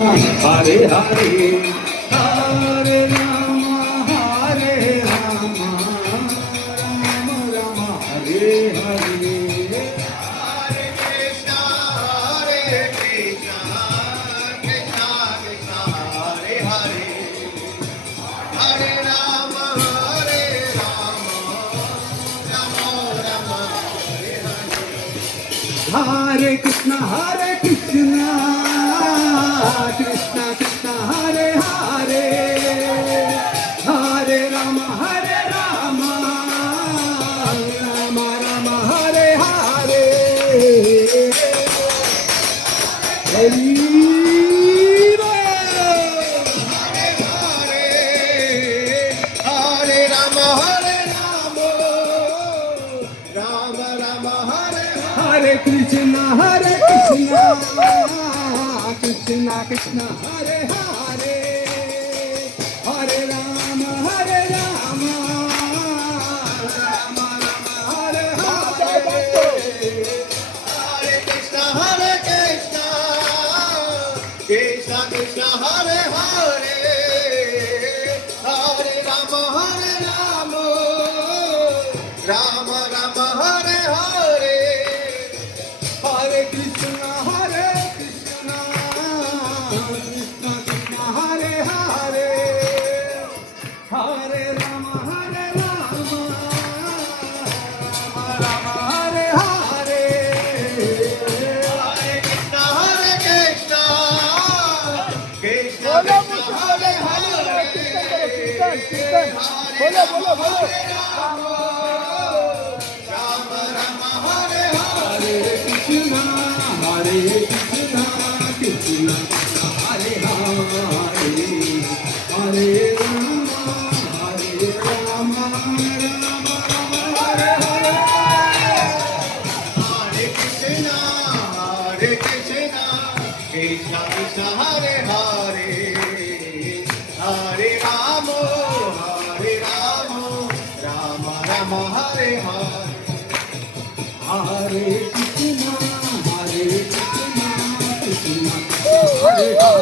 Hare Hare, Hare Rama, Hare Rama, Rama Rama, Hare Hare. Hare Krishna, Hare Krishna, Krishna Krishna, Hare Hare, Hare Rama, Hare Rama, Rama Rama, Hare Hare. Hare Krishna, Krishna Krishna, Hare Hare, Hare Rama, Rama Rama, Hare Hare. Hare Hare Rama, Hare Rama, Rama Rama, Hare Hare Krishna, Krishna Krishna, Hare Hare, Hare Rama, Rama Rama, Hare Hare. Hare Krishna, Krishna Krishna, Hare Hare, Hare Rama, Rama Rama, Hare Hare. Hare Krishna, Krishna Krishna, Hare Hare, Hare Rama, Rama Rama, Hare Hare. Hare Krishna, Krishna Krishna, Hare Hare, Hare Rama, Rama Rama, Hare Hare. Hare Krishna, Krishna Krishna, Hare Hare, Hare Rama, Rama Rama, Hare Hare. Hare Krishna, Krishna Krishna, Hare Hare, Hare Rama, Rama Rama, Hare Hare. Hare Krishna, Krishna Krishna, Hare Hare.